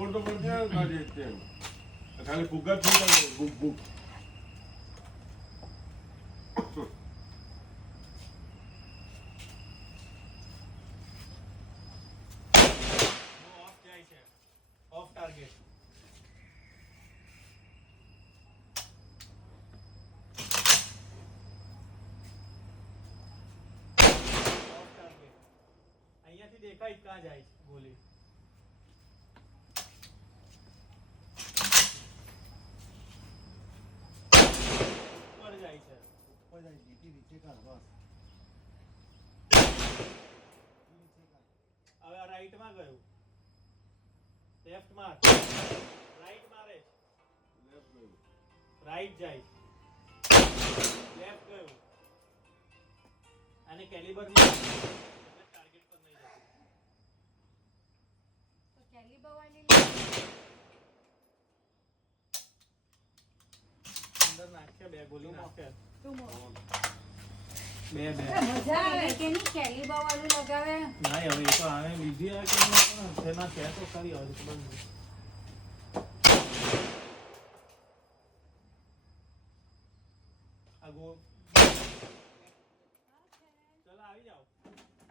ખબર તો પડશે ના જે તેમ ખાલી ફુગા થઈ જાય ગુક ગુક ઓફ જાય છે ઓફ ટાર્ગેટ અહીંયાથી દેખાય ક્યાં જાય છે ગોલી ઉપર જાય છે ઉપર જાય જીતી નીચે કાઢ બસ હવે આ રાઈટ માં ગયું લેફ્ટ માર રાઈટ મારે રાઈટ જાય લેફ્ટ ગયું અને કેલિબર માં ટાર્ગેટ પર નહીં જતું તો કેલિબર વાળી અંદર નાખે બે ગોલી નાખે તું મો બે બે મજા આવે કે ની કેલિબર વાળું લગાવે ના હવે એ તો આને લીધી આ કે તેના કે તો કરી આવે ખબર નહીં આ